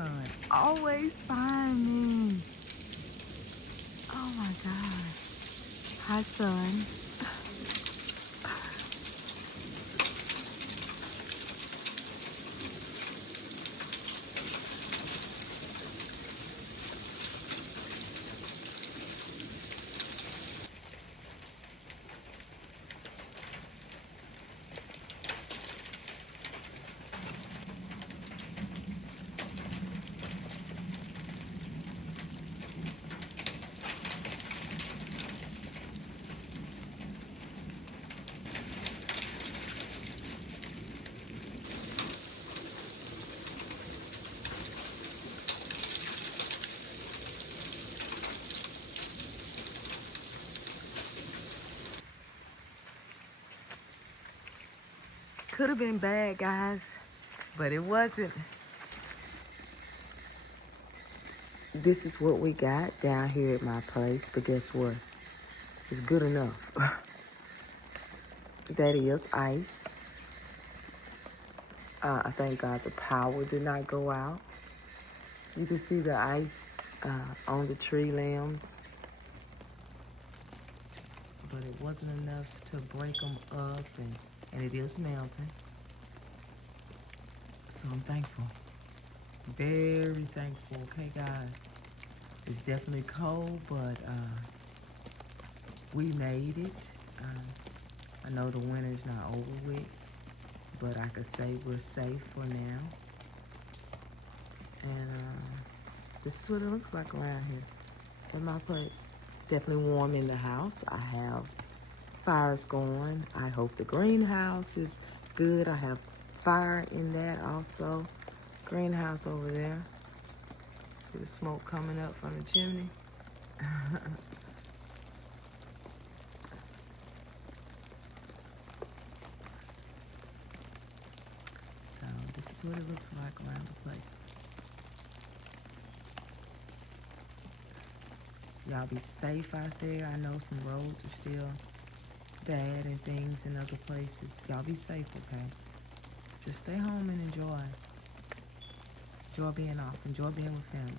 son always find me. Oh my God. Hi, son. Could have been bad, guys, but it wasn't. This is what we got down here at my place, but guess what? It's good enough. That is ice. I thank God the power did not go out. You can see the ice on the tree limbs, but it wasn't enough to break them up, and it is melting. So I'm thankful. Very thankful. Okay, guys. It's definitely cold, but we made it. I know the winter's not over with, but I could say we're safe for now. And this is what it looks like around here at my place. It's definitely warm in the house. I have fires going. I hope the greenhouse is good. I have fire in that also. Greenhouse over there. See the smoke coming up from the chimney. So this is what it looks like around the place. Y'all be safe out there. I know some roads are still bad and things in other places. Y'all be safe, okay? Just stay home and enjoy. Enjoy being off. Enjoy being with family.